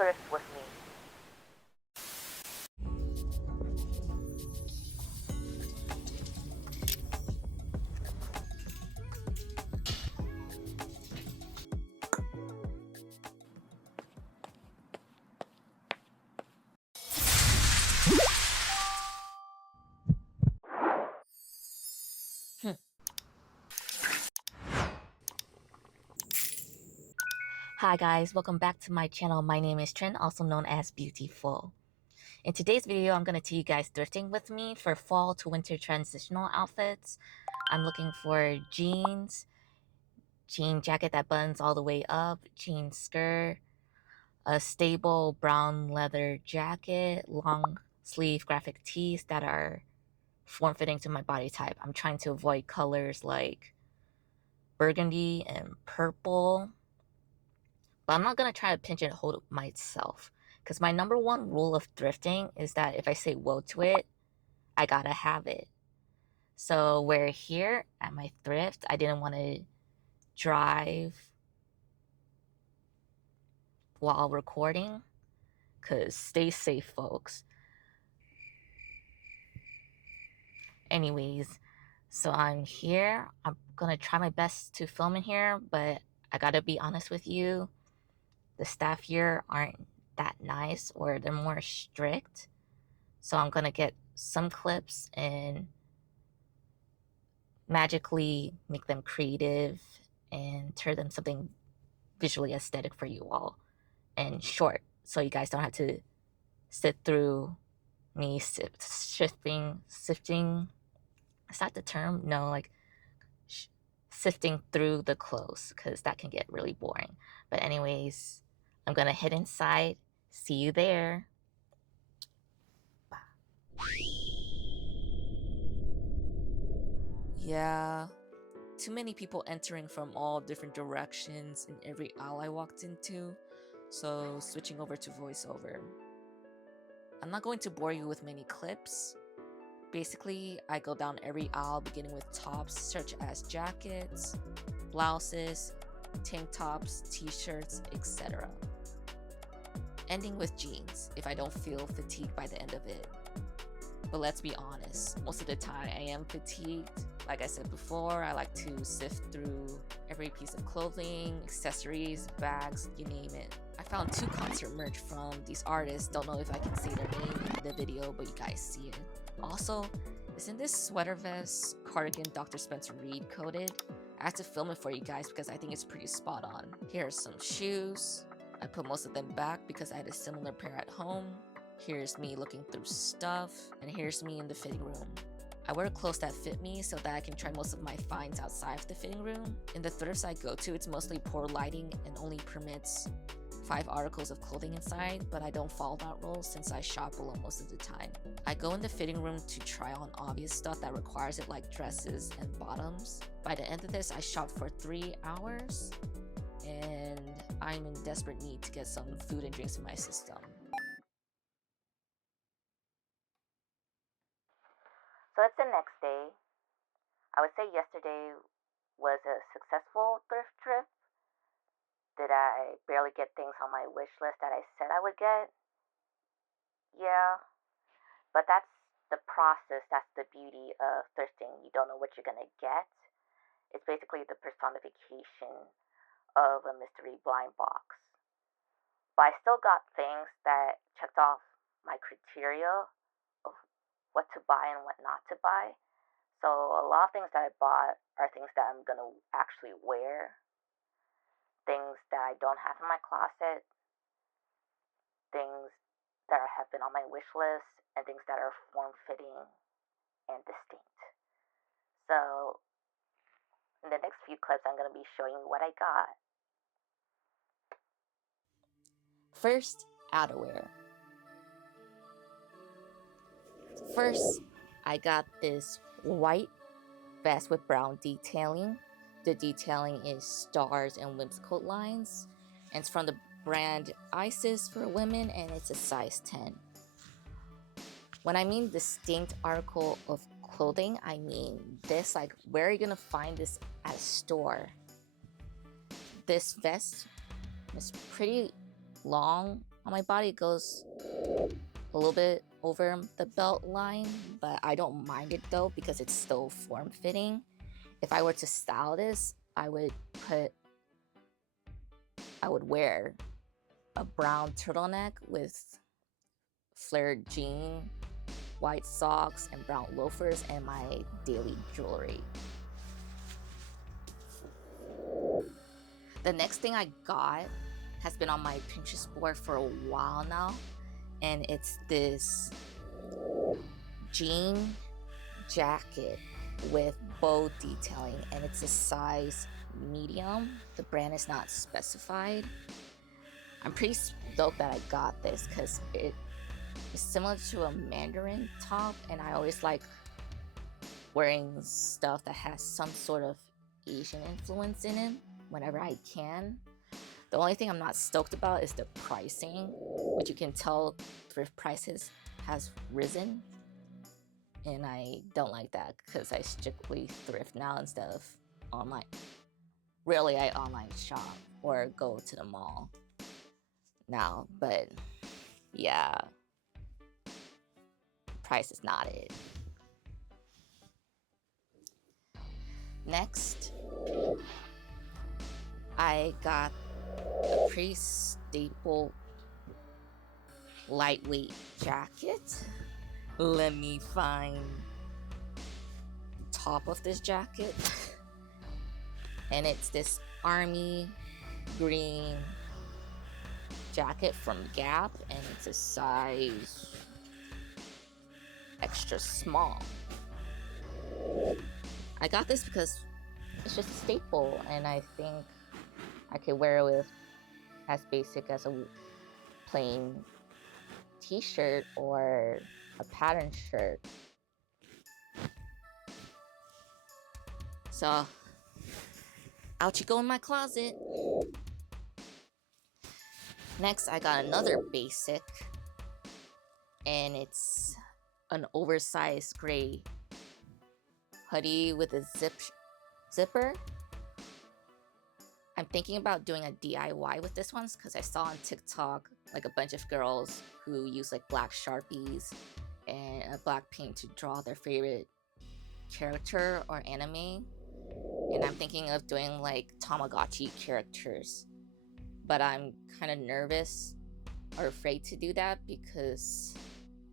thrift with me. Hi guys, welcome back to my channel. My name is Trinh, also known as Beautiful. In today's video, I'm going to take you guys thrifting with me for fall to winter transitional outfits. I'm looking for jeans, jean jacket that buttons all the way up, jean skirt, a stable brown leather jacket, long sleeve graphic tees that are form-fitting to my body type. I'm trying to avoid colors like burgundy and purple. But I'm not going to try to pigeonhole myself, because my number one rule of thrifting is that if I say whoa to it, I gotta have it. So we're here at my thrift. I didn't want to drive while recording, because stay safe, folks. Anyways, so I'm here. I'm going to try my best to film in here, but I gotta be honest with you. The staff here aren't that nice, or they're more strict. So I'm gonna get some clips and magically make them creative and turn them something visually aesthetic for you all, and short, so you guys don't have to sit through me sifting. Is that the term? No, like sifting through the clothes, because that can get really boring. But anyways, I'm gonna head inside. See you there. Yeah, too many people entering from all different directions in every aisle I walked into, so switching over to voiceover. I'm not going to bore you with many clips. Basically, I go down every aisle beginning with tops such as jackets, blouses, tank tops, t-shirts, etc. Ending with jeans if I don't feel fatigued by the end of it. But let's be honest, most of the time I am fatigued. Like I said before, I like to sift through every piece of clothing, accessories, bags, you name it. I found 2 concert merch from these artists. Don't know if I can say their name in the video, but you guys see it. Also, isn't this sweater vest cardigan Dr. Spencer Reed coded? I had to film it for you guys because I think it's pretty spot on. Here are some shoes. I put most of them back because I had a similar pair at home. Here's me looking through stuff, and here's me in the fitting room. I wear clothes that fit me so that I can try most of my finds outside of the fitting room. In the thrifts I go to, it's mostly poor lighting and only permits 5 articles of clothing inside, but I don't follow that rule since I shop alone most of the time. I go in the fitting room to try on obvious stuff that requires it, like dresses and bottoms. By the end of this, I shopped for 3 hours, and I'm in desperate need to get some food and drinks in my system. So it's the next day. I would say yesterday was a successful thrift trip. Did I barely get things on my wish list that I said I would get? Yeah, but that's the process. That's the beauty of thrifting. You don't know what you're gonna get. It's basically the personification of a mystery blind box. But I still got things that checked off my criteria of what to buy and what not to buy. So a lot of things that I bought are things that I'm gonna actually wear, things that I don't have in my closet, things that have been on my wish list, and things that are form-fitting and distinct. So in the next few clips, I'm gonna be showing you what I got. First, outerwear. First, I got this white vest with brown detailing. The detailing is stars and whimsical lines, and it's from the brand Isis for women, and it's a size 10. When I mean distinct article of clothing, I mean this, like, where are you gonna find this at a store? This vest is pretty long. on my body. It goes a little bit over the belt line, but I don't mind it though because it's still form-fitting. If I were to style this, I would wear a brown turtleneck with flared jean, white socks, and brown loafers, and my daily jewelry. The next thing I got has been on my Pinterest board for a while now, and it's this jean jacket with bow detailing, and it's a size medium. The brand is not specified. I'm pretty stoked that I got this because it is similar to a Mandarin top, and I always like wearing stuff that has some sort of Asian influence in it whenever I can. The only thing I'm not stoked about is the pricing, which you can tell thrift prices has risen, and I don't like that because I strictly thrift now instead of online. Rarely I online shop or go to the mall now, but yeah, price is not it. Next, I got a pretty staple lightweight jacket. Let me find the top of this jacket. And it's this army green jacket from Gap, and it's a size extra small. I got this because it's just a staple, and I think I could wear it with as basic as a plain t-shirt or a pattern shirt. So out you go in my closet. Next, I got another basic, and it's an oversized gray hoodie with a zipper. I'm thinking about doing a DIY with this one because I saw on TikTok like a bunch of girls who use like black Sharpies and a black paint to draw their favorite character or anime. And I'm thinking of doing like Tamagotchi characters. But I'm kind of nervous or afraid to do that because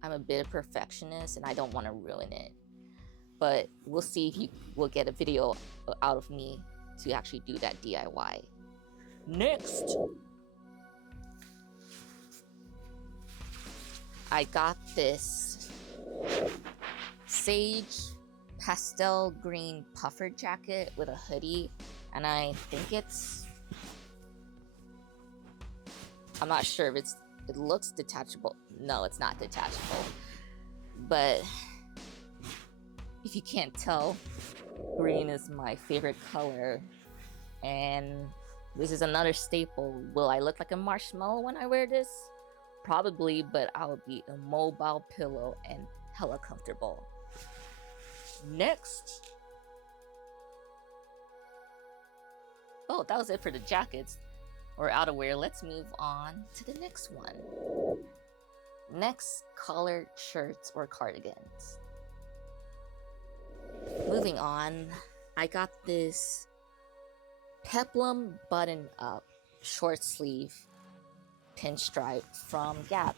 I'm a bit of a perfectionist and I don't want to ruin it. But we'll see if you will get a video out of me to actually do that DIY. Next, I got this sage pastel green puffer jacket with a hoodie, and I think I'm not sure if it looks detachable. No, it's not detachable. But if you can't tell, green is my favorite color, and this is another staple. Will I look like a marshmallow when I wear this? Probably, but I'll be a mobile pillow and hella comfortable. Next. Oh, that was it for the jackets or outerwear. Let's move on to the next one. Next, collared shirts or cardigans. Moving on, I got this peplum button-up short sleeve pinstripe from Gap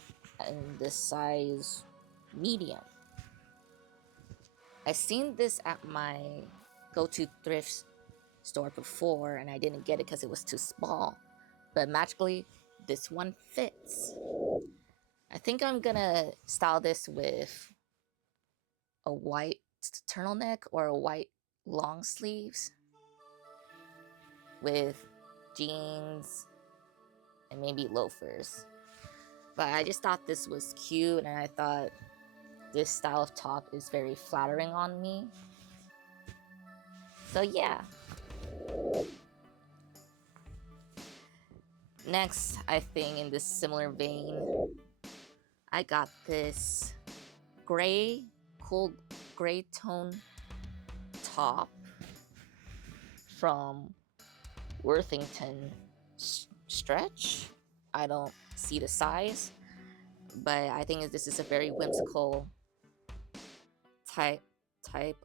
in this size medium. I've seen this at my go-to thrift store before, and I didn't get it because it was too small. But magically, this one fits. I think I'm gonna style this with a white turtleneck or a white long sleeves with jeans and maybe loafers. But I just thought this was cute, and I thought this style of top is very flattering on me. So yeah. Next, I think in this similar vein, I got this cool gray tone top from Worthington Stretch. I don't see the size, but I think this is a very whimsical type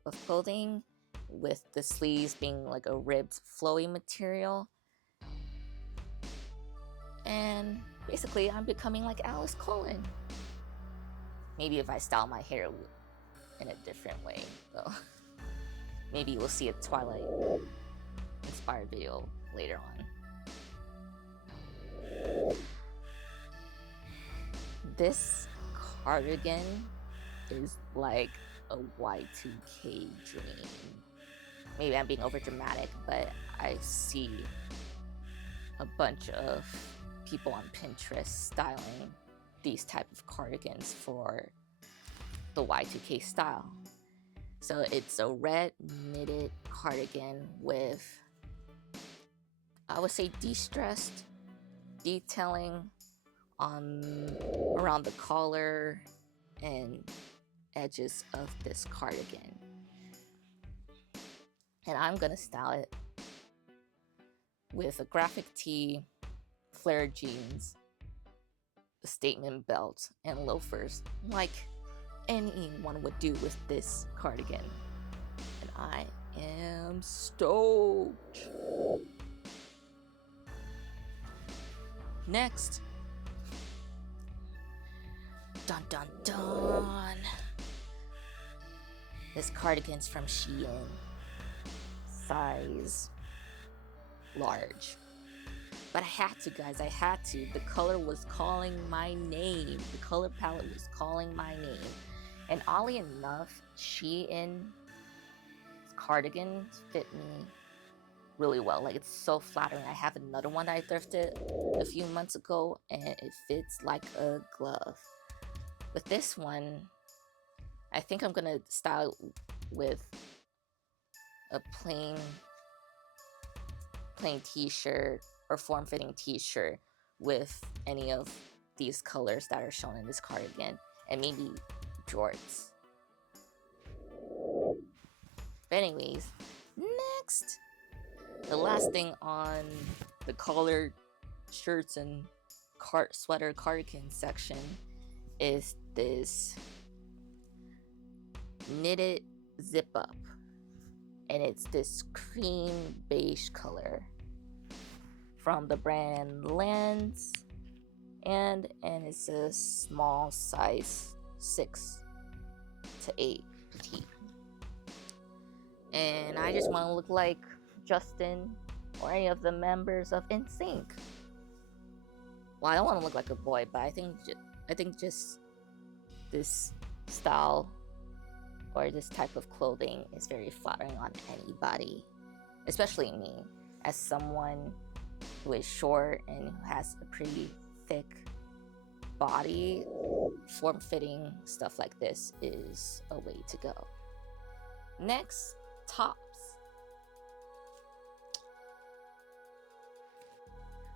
of clothing, with the sleeves being like a ribbed flowy material. And basically I'm becoming like Alice Cullen. Maybe if I style my hair in a different way though. Maybe we'll see a Twilight inspired video later on. This cardigan is like a Y2K dream. Maybe I'm being over dramatic, but I see a bunch of people on Pinterest styling these type of cardigans for the Y2K style. So it's a red knitted cardigan with, I would say, distressed detailing around the collar and edges of this cardigan. And I'm gonna style it with a graphic tee, flared jeans, a statement belt, and loafers, like anyone would do with this cardigan. And I am stoked. Next, dun dun dun, this cardigan's from Shein, size large. But I had to, guys, I had to. The color was calling my name. The color palette was calling my name. And oddly enough, Shein's cardigan fit me really well. Like, it's so flattering. I have another one that I thrifted a few months ago, and it fits like a glove. With this one, I think I'm gonna style with a plain t-shirt or form-fitting t-shirt with any of these colors that are shown in this cardigan, and maybe jorts. But anyways, next, the last thing on the collared shirts and sweater cardigan section is this knitted zip up, and it's this cream beige color from the brand Lens, and it's a small size 6 to 8 petite. And I just want to look like Justin or any of the members of NSYNC. Well, I don't want to look like a boy, but I think just this style or this type of clothing is very flattering on anybody, especially me, as someone who is short and who has a pretty thick body. Form-fitting stuff like this is a way to go. Next, tops.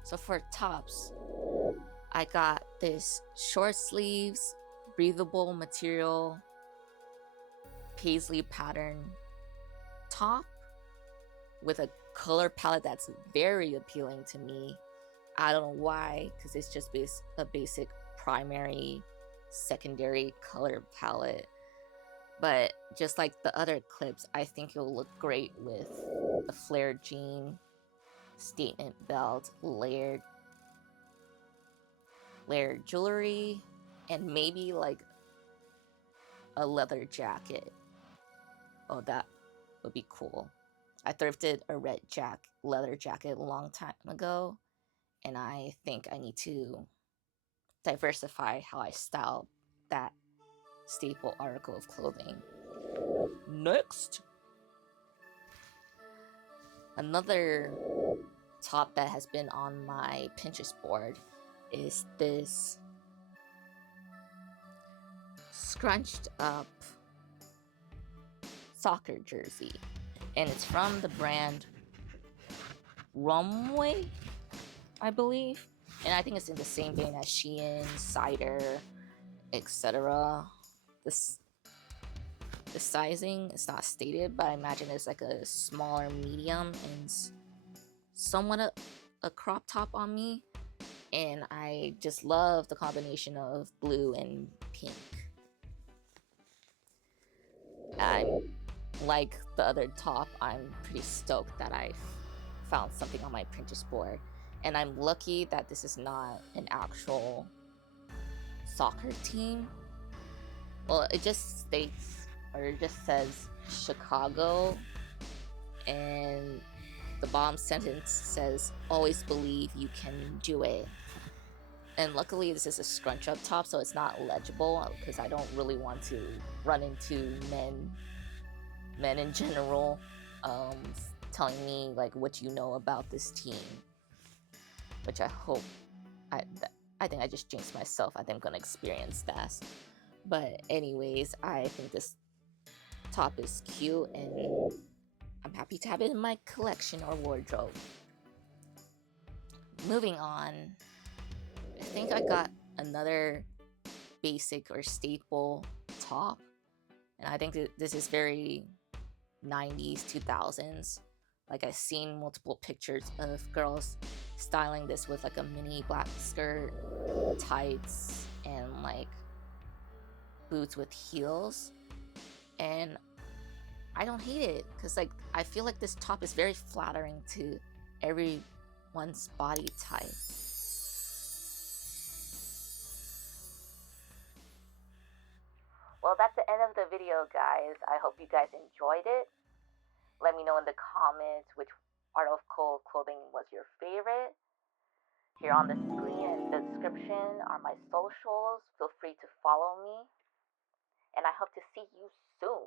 So for tops, I got this short sleeves, breathable material, paisley pattern top with a color palette that's very appealing to me. I don't know why, because it's just a basic primary, secondary color palette. But just like the other clips, I think it'll look great with a flared jean, statement belt, layered jewelry, and maybe like a leather jacket. Oh, that would be cool. I thrifted a red leather jacket a long time ago, and I think I need to diversify how I style that staple article of clothing. Next, another top that has been on my Pinterest board is this scrunched up soccer jersey, and it's from the brand Rumway, I believe, and I think it's in the same vein as Shein, Cider, etc. The sizing is not stated, but I imagine it's like a smaller medium and somewhat a crop top on me. and I just love the combination of blue and pink. I'm like the other top, I'm pretty stoked that I found something on my Pinterest board, and I'm lucky that this is not an actual soccer team. Well, it just states, or it just says Chicago, and the bottom sentence says, always believe you can do it. And luckily this is a scrunch up top, so it's not legible, because I don't really want to run into men in general telling me like what you know about this team, which I hope, I think I just jinxed myself. I think I'm gonna experience that. But anyways, I think this top is cute, and I'm happy to have it in my collection or wardrobe. Moving on, I think I got another basic or staple top, and I think this is very 90s, 2000s. Like, I've seen multiple pictures of girls styling this with like a mini black skirt, tights, and like boots with heels. And I don't hate it, because like I feel like this top is very flattering to everyone's body type. Well, that's the end of the video, guys. I hope you guys enjoyed it. Let me know in the comments which article of clothing was your favorite. Here on the screen and the description are my socials. Feel free to follow me. And I hope to see you soon.